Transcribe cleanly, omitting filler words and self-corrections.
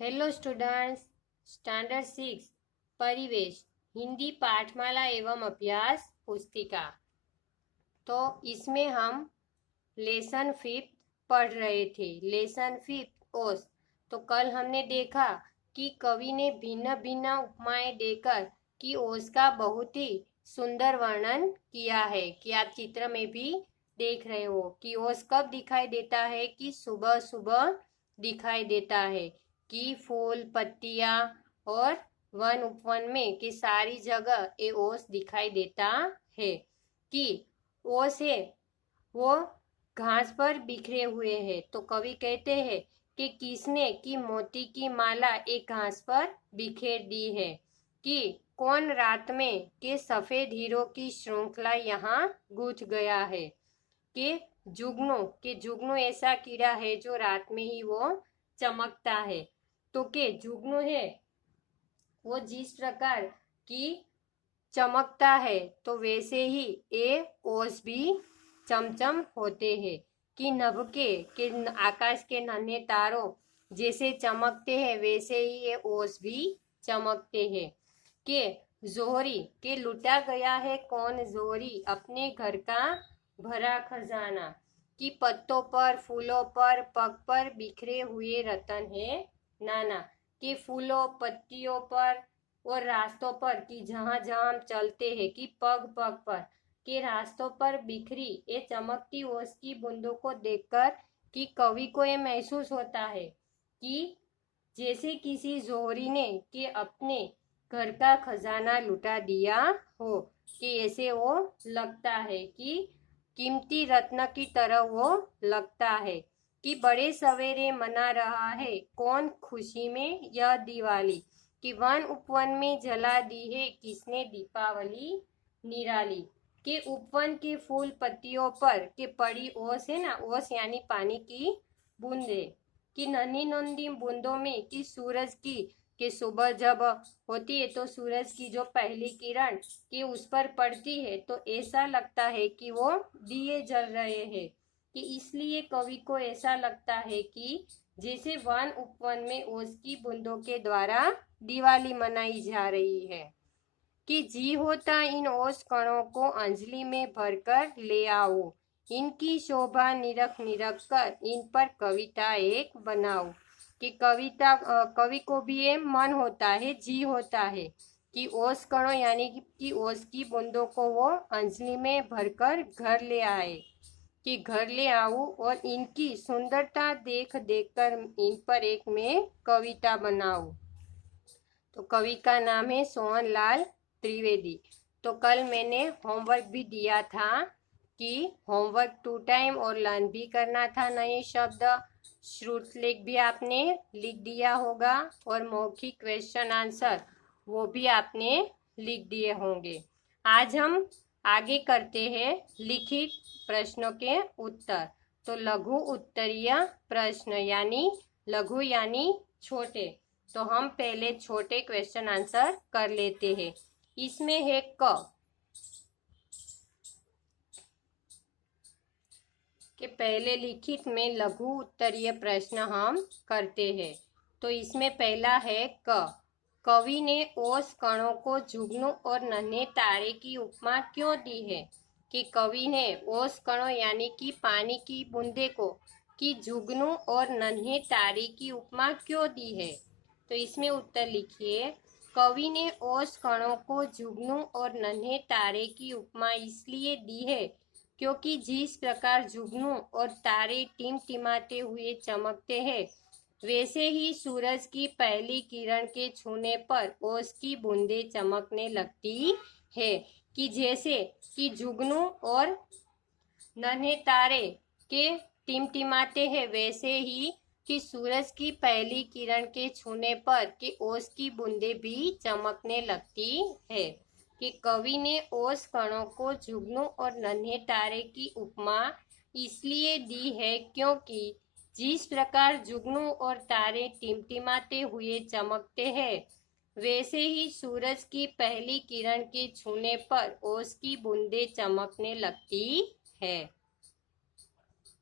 Hello students, standard 6 परिवेश हिंदी पाठमाला एवं अभ्यास पुस्तिका। तो इसमें हम लेसन 5 पढ़ रहे थे। लेसन 5 ओस। तो कल हमने देखा कि कवि ने भिन्न भिन्न उपमाएं देकर कि ओस का बहुत ही सुंदर वर्णन किया है। कि आप चित्र में भी देख रहे हो कि ओस कब दिखाई देता है, कि सुबह सुबह दिखाई देता है, कि फूल पत्तियां और वन उपवन में कि सारी जगह ये ओस दिखाई देता है। कि ओस है वो घास पर बिखरे हुए हैं। तो कवि कहते हैं कि किसने कि मोती की माला एक घास पर बिखेर दी है। कि कौन रात में के सफेद हीरो की श्रृंखला यहाँ गूंथ गया है। कि जुगनू ऐसा कीड़ा है जो रात में ही वो चमकता है। तो के जुगनू है वो जिस प्रकार की चमकता है तो वैसे ही ये ओस भी चमचम होते हैं। कि नभ के आकाश के नन्हे तारों जैसे चमकते हैं वैसे ही ये ओस भी चमकते हैं। कि जोहरी के लुटा गया है कौन जोहरी अपने घर का भरा खजाना। कि पत्तों पर फूलों पर पग पर बिखरे हुए रतन है नाना। कि फूलों पत्तियों पर और रास्तों पर कि जहाँ जहाँ हम चलते हैं कि पग पग पर के रास्तों पर बिखरी ये चमकती ओस की बूंदों को देखकर कि कवि को ये महसूस होता है कि जैसे किसी जोहरी ने कि अपने घर का खजाना लुटा दिया हो। कि ऐसे वो लगता है कि कीमती रत्न की तरह वो लगता है। कि बड़े सवेरे मना रहा है कौन खुशी में यह दिवाली। कि वन उपवन में जला दी है किसने दीपावली निराली। के उपवन के फूल पत्तियों पर के पड़ी ओस है ना, ओस यानी पानी की बूंदे। कि नन्ही नन्ही बूंदों में कि सूरज की कि सुबह जब होती है तो सूरज की जो पहली किरण कि उस पर पड़ती है तो ऐसा लगता है कि वो दिए जल रहे हैं। कि इसलिए कवि को ऐसा लगता है कि जैसे वन उपवन में ओस की बूंदों के द्वारा दिवाली मनाई जा रही है। कि जी होता इन ओस कणों को अंजलि में भरकर ले आओ, इनकी शोभा निरख निरख कर इन पर कविता एक बनाओ। कि कवि को भी ये मन होता है, जी होता है कि ओस कणों यानी कि ओस की बूंदों को वो अंजलि में भरकर घर ले आए। कि घर ले आऊं और इनकी सुंदरता देख देख कर इन पर एक मैं कविता बनाऊं। तो कवि का नाम है सोहनलाल त्रिवेदी। तो कल मैंने होमवर्क भी दिया था कि होमवर्क 2 टाइम और लर्न भी करना था नए शब्द। श्रुत लेख भी आपने लिख दिया होगा और मौखिक क्वेश्चन आंसर वो भी आपने लिख दिए होंगे। आज हम आगे करते हैं लिखित प्रश्नों के उत्तर। तो लघु उत्तरीय प्रश्न यानी लघु यानी छोटे। तो हम पहले छोटे क्वेश्चन आंसर कर लेते हैं। इसमें है क कि पहले लिखित में लघु उत्तरीय प्रश्न हम करते हैं। तो इसमें पहला है क कवि ने ओस कणों को जुगनू और नन्हे तारे की उपमा क्यों दी है। कि कवि ने ओस कणों यानी कि पानी की बूंदे को कि जुगनू और नन्हे तारे की उपमा क्यों दी है। तो इसमें उत्तर लिखिए। कवि ने ओस कणों को जुगनू और नन्हे तारे की उपमा इसलिए दी है क्योंकि जिस प्रकार जुगनू और तारे टिमटिमाते हुए चमकते हैं वैसे ही सूरज की पहली किरण के छूने पर ओस की बूंदें चमकने लगती है। कि जैसे कि जुगनू और नन्हे तारे के टिमटिमाते हैं वैसे ही कि सूरज की पहली किरण के छूने पर कि ओस की बूंदें भी चमकने लगती है। कि कवि ने ओस कणों को जुगनू और नन्हे तारे की उपमा इसलिए दी है क्योंकि जिस प्रकार जुगनू और तारे टिमटिमाते हुए चमकते हैं वैसे ही सूरज की पहली किरण के छूने पर ओस की बूंदें चमकने लगती है।